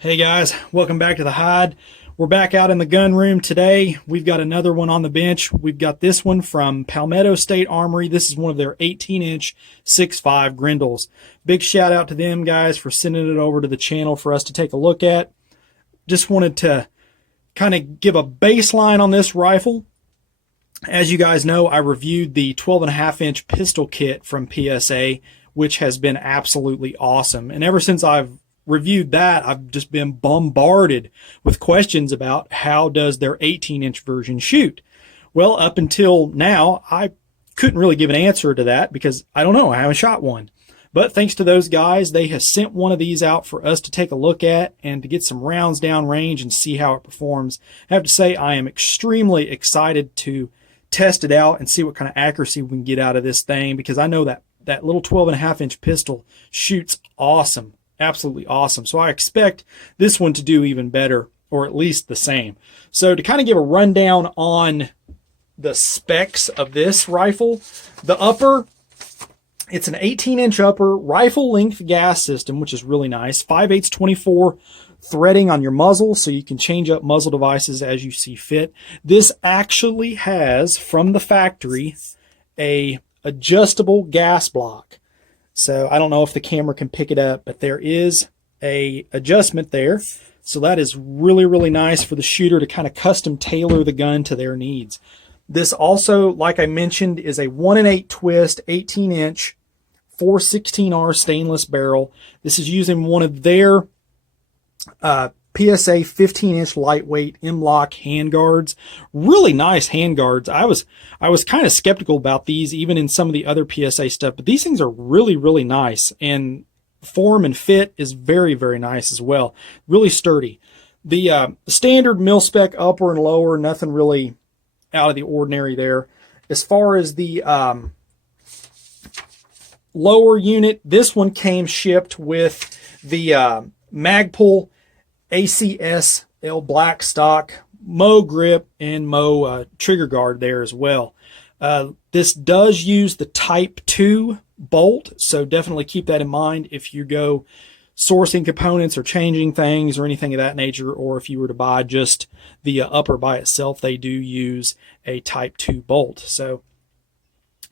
Hey guys, welcome back to the Hide. We're back out in the gun room today. We've got another one on the bench. We've got this one from Palmetto State Armory. This is one of their 18-inch 6.5 Grendels. Big shout out to them guys for sending it over to the channel for us to take a look at. Just wanted to kind of give a baseline on this rifle. As you guys know, I reviewed the 12.5-inch pistol kit from PSA, which has been absolutely awesome. And ever since I've reviewed that, I've just been bombarded with questions about how does their 18-inch version shoot. Well, up until now, I couldn't really give an answer to that because I don't know. I haven't shot one. But thanks to those guys, they have sent one of these out for us to take a look at and to get some rounds down range and see how it performs. I have to say I am extremely excited to test it out and see what kind of accuracy we can get out of this thing, because I know that that little 12.5-inch pistol shoots awesome. Absolutely awesome. So I expect this one to do even better, or at least the same. So to kind of give a rundown on the specs of this rifle, the upper, it's an 18-inch upper rifle length gas system, which is really nice. 5/8 24 threading on your muzzle, so you can change up muzzle devices as you see fit. This actually has, from the factory, a adjustable gas block. So I don't know if the camera can pick it up, but there is a adjustment there. So that is really, really nice for the shooter to kind of custom tailor the gun to their needs. This also, like I mentioned, is a 1-in-8 twist, 18-inch, 416R stainless barrel. This is using one of their PSA 15-inch lightweight M-LOK handguards. Really nice handguards. I was kind of skeptical about these even in some of the other PSA stuff, but these things are really, really nice, and form and fit is very, very nice as well. Really sturdy. The standard mil-spec upper and lower, nothing really out of the ordinary there. As far as the lower unit, this one came shipped with the Magpul ACSL black stock, Mo grip, and Mo trigger guard there as well. This does use the Type 2 bolt, so definitely keep that in mind if you go sourcing components or changing things or anything of that nature, or if you were to buy just the upper by itself, they do use a Type 2 bolt. So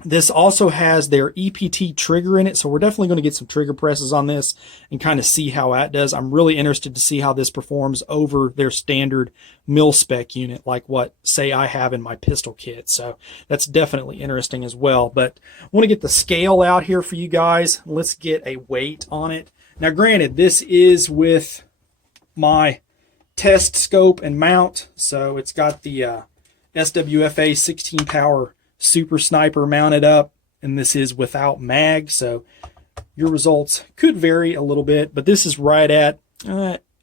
this also has their EPT trigger in it, so we're definitely going to get some trigger presses on this and kind of see how that does. I'm really interested to see how this performs over their standard mil-spec unit, like what, say, I have in my pistol kit. So that's definitely interesting as well. But I want to get the scale out here for you guys. Let's get a weight on it. Now, granted, this is with my test scope and mount, so it's got the SWFA 16 power Super Sniper mounted up, and this is without mag, so your results could vary a little bit, but this is right at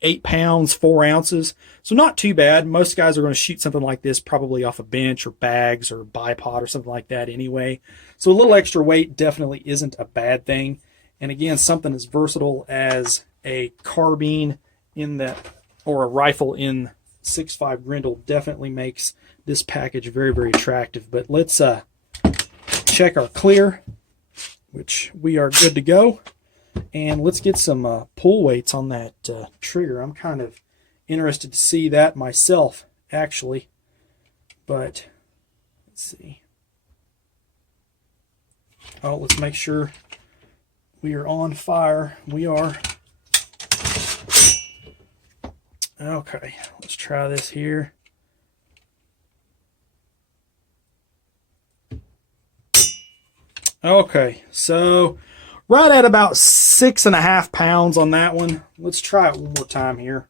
8 pounds 4 ounces, so not too bad. Most guys are going to shoot something like this probably off a bench or bags or bipod or something like that anyway, so a little extra weight definitely isn't a bad thing. And again, something as versatile as a carbine in that, or a rifle in 6.5 Grendel, definitely makes this package very, very attractive. But let's check our clear, which we are good to go, and let's get some pull weights on that trigger. I'm kind of interested to see that myself, actually, but let's see. Oh, let's make sure we are on fire. We are. Okay, let's try this here. Okay, so right at about 6.5 pounds on that one. Let's try it one more time here.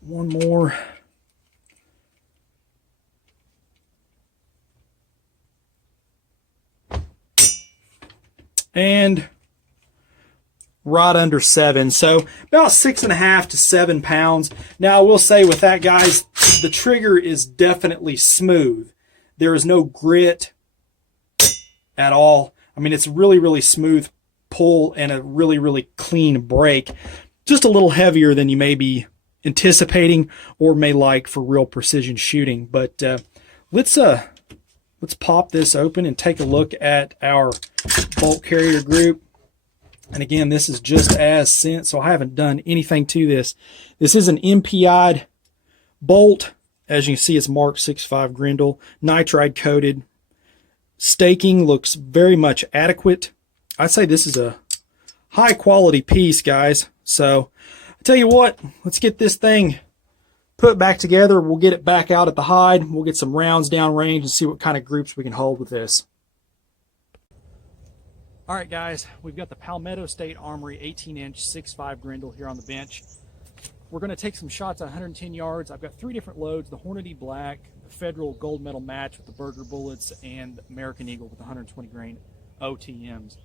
One more. And right under 7, so about 6.5 to 7 pounds. Now, I will say with that, guys, the trigger is definitely smooth. There is no grit at all. I mean, it's really, really smooth pull and a really, really clean break. Just a little heavier than you may be anticipating or may like for real precision shooting. But let's pop this open and take a look at our bolt carrier group. And again, this is just as sent, so I haven't done anything to this. This is an MPI'd bolt. As you can see, it's marked 6.5 Grendel, nitride coated. Staking looks very much adequate. I'd say this is a high quality piece, guys. So I tell you what, let's get this thing put back together. We'll get it back out at the hide. We'll get some rounds down range and see what kind of groups we can hold with this. All right, guys, we've got the Palmetto State Armory 18-inch 6.5 Grendel here on the bench. We're going to take some shots at 110 yards. I've got 3 different loads: the Hornady Black, the Federal Gold Medal Match with the Burger bullets, and American Eagle with the 120 grain OTMs.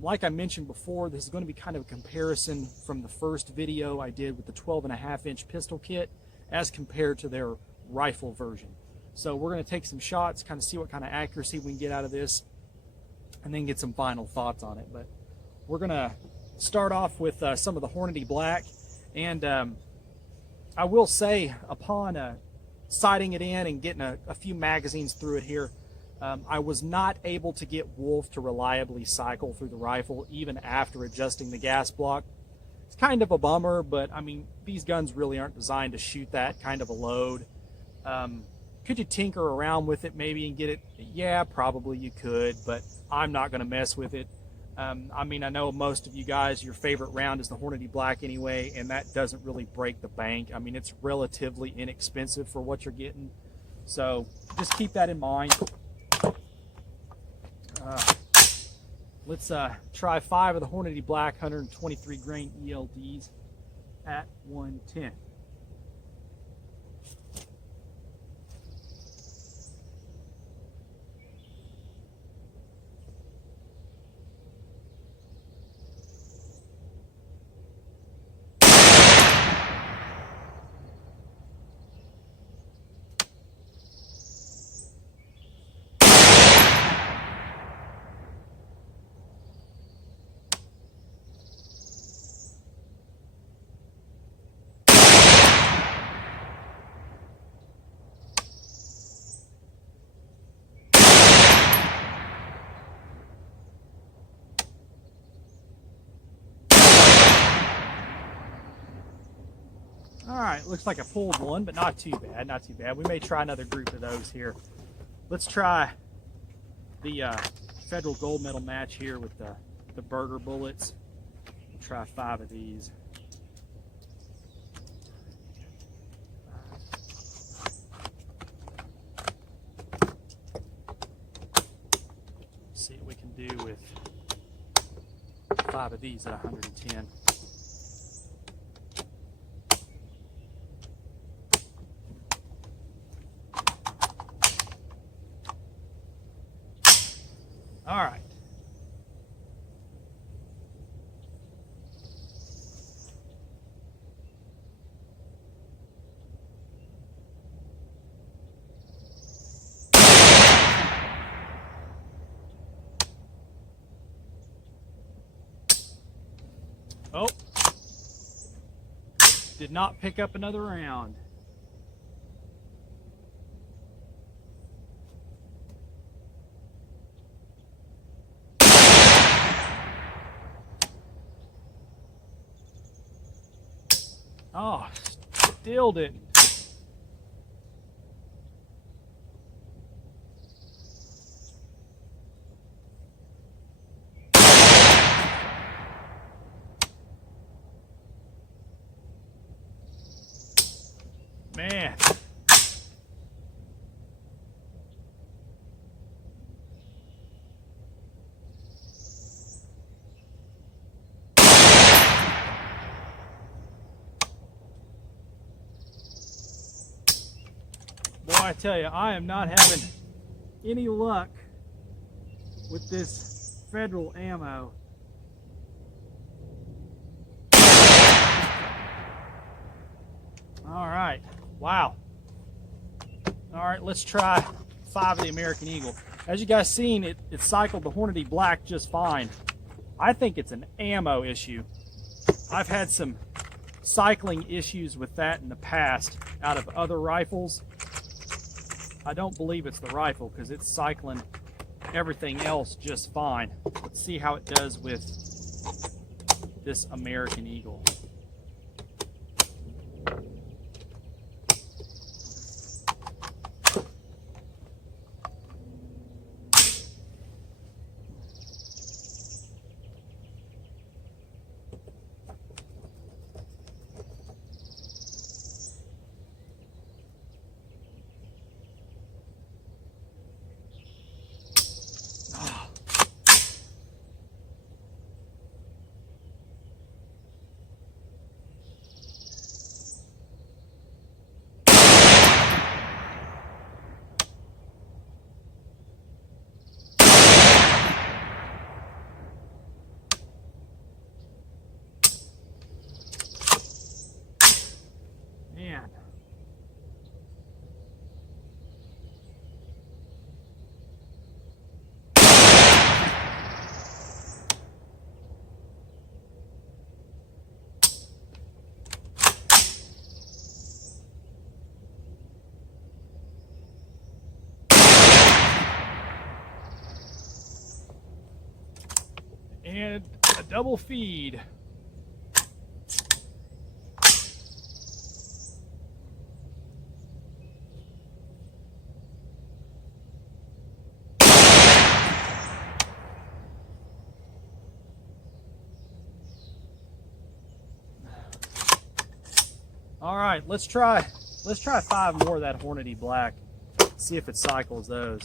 Like I mentioned before, this is going to be kind of a comparison from the first video I did with the 12.5-inch pistol kit as compared to their rifle version. So we're going to take some shots, kind of see what kind of accuracy we can get out of this, and then get some final thoughts on it. But we're going to start off with some of the Hornady Black. And I will say, upon sighting it in and getting a few magazines through it here, I was not able to get Wolf to reliably cycle through the rifle even after adjusting the gas block. It's kind of a bummer, but I mean, these guns really aren't designed to shoot that kind of a load. Could you tinker around with it maybe and get it? Yeah, probably you could, but I'm not going to mess with it. I mean, I know most of you guys, your favorite round is the Hornady Black anyway, and that doesn't really break the bank. I mean, it's relatively inexpensive for what you're getting. So just keep that in mind. Let's try 5 of the Hornady Black 123 grain ELDs at 110. All right, looks like I pulled one, but not too bad, not too bad. We may try another group of those here. Let's try the Federal Gold Medal Match here with the Burger bullets. We'll try 5 of these. See what we can do with 5 of these at 110. All right. Oh, did not pick up another round. Oh, still didn't. Man. Boy, I tell you, I am not having any luck with this Federal ammo. All right, wow. All right, let's try 5 of the American Eagle. As you guys seen, it cycled the Hornady Black just fine. I think it's an ammo issue. I've had some cycling issues with that in the past out of other rifles. I don't believe it's the rifle because it's cycling everything else just fine. Let's see how it does with this American Eagle. Man. And a double feed. All right, let's try 5 more of that Hornady Black. See if it cycles those.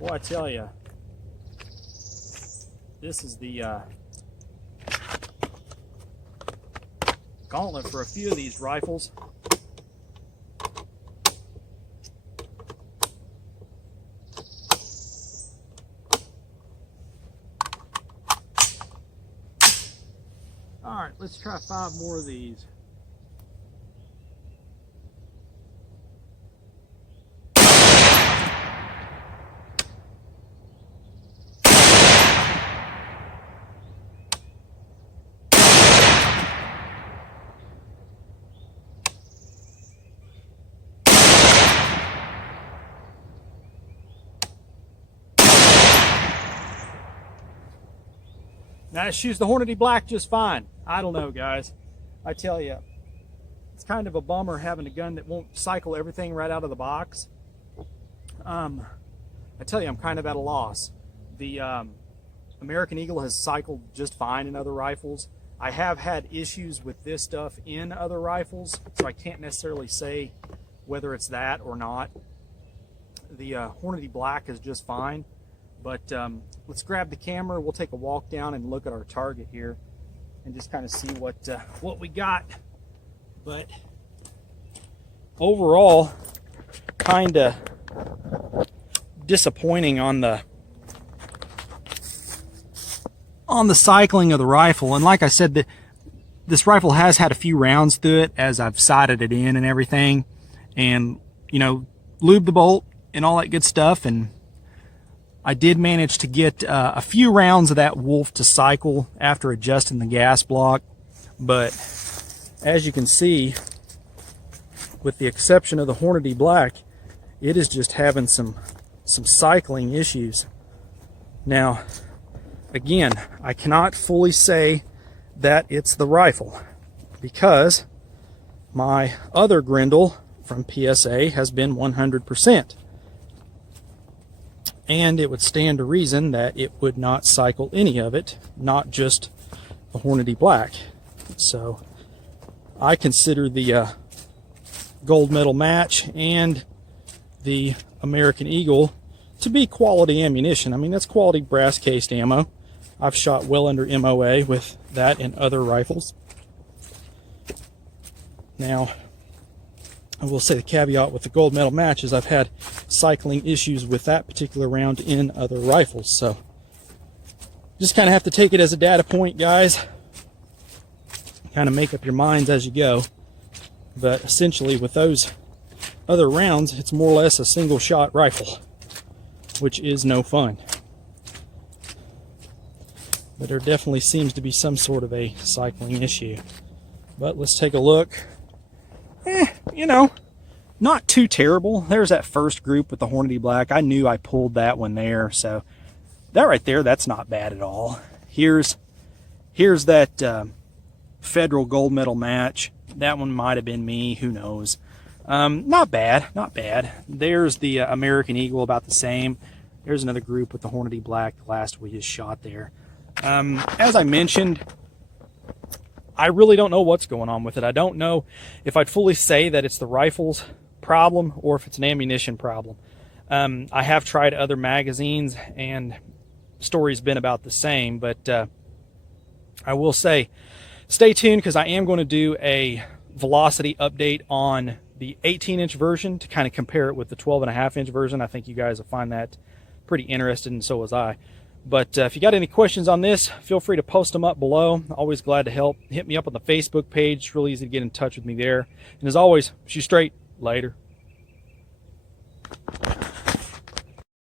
Boy, I tell you, this is the gauntlet for a few of these rifles. All right, let's try 5 more of these. Now it shoots the Hornady Black just fine. I don't know, guys. I tell you, it's kind of a bummer having a gun that won't cycle everything right out of the box. I tell you, I'm kind of at a loss. The American Eagle has cycled just fine in other rifles. I have had issues with this stuff in other rifles, so I can't necessarily say whether it's that or not. The Hornady Black is just fine. But let's grab the camera. We'll take a walk down and look at our target here and just kind of see what we got. But overall, kind of disappointing on the cycling of the rifle. And like I said, this rifle has had a few rounds through it as I've sighted it in and everything, and you know, lube the bolt and all that good stuff. And I did manage to get a few rounds of that Wolf to cycle after adjusting the gas block, but as you can see, with the exception of the Hornady Black, it is just having some cycling issues. Now, again, I cannot fully say that it's the rifle because my other Grendel from PSA has been 100%. And it would stand to reason that it would not cycle any of it, not just the Hornady Black. So I consider the gold medal match and the American Eagle to be quality ammunition. I mean, that's quality brass cased ammo. I've shot well under MOA with that and other rifles. Now, I will say the caveat with the gold medal match is I've had cycling issues with that particular round in other rifles. So just kind of have to take it as a data point, guys. Kind of make up your minds as you go. But essentially with those other rounds, it's more or less a single shot rifle, which is no fun. But there definitely seems to be some sort of a cycling issue. But let's take a look. You know, not too terrible. There's that first group with the Hornady Black. I knew I pulled that one there, so that right there, that's not bad at all. Here's Here's that federal gold medal match. That one might have been me, who knows. Not bad, not bad. There's the American Eagle, about the same. There's another group with the Hornady Black, the last we just shot there. As I mentioned, I really don't know what's going on with it. I don't know if I'd fully say that it's the rifle's problem or if it's an ammunition problem. I have tried other magazines and story's been about the same, but I will say stay tuned, because I am going to do a velocity update on the 18-inch version to kind of compare it with the 12.5-inch version. I think you guys will find that pretty interesting, and so was I. But if you got any questions on this, feel free to post them up below. Always glad to help. Hit me up on the Facebook page. It's really easy to get in touch with me there. And as always, shoot straight. Later.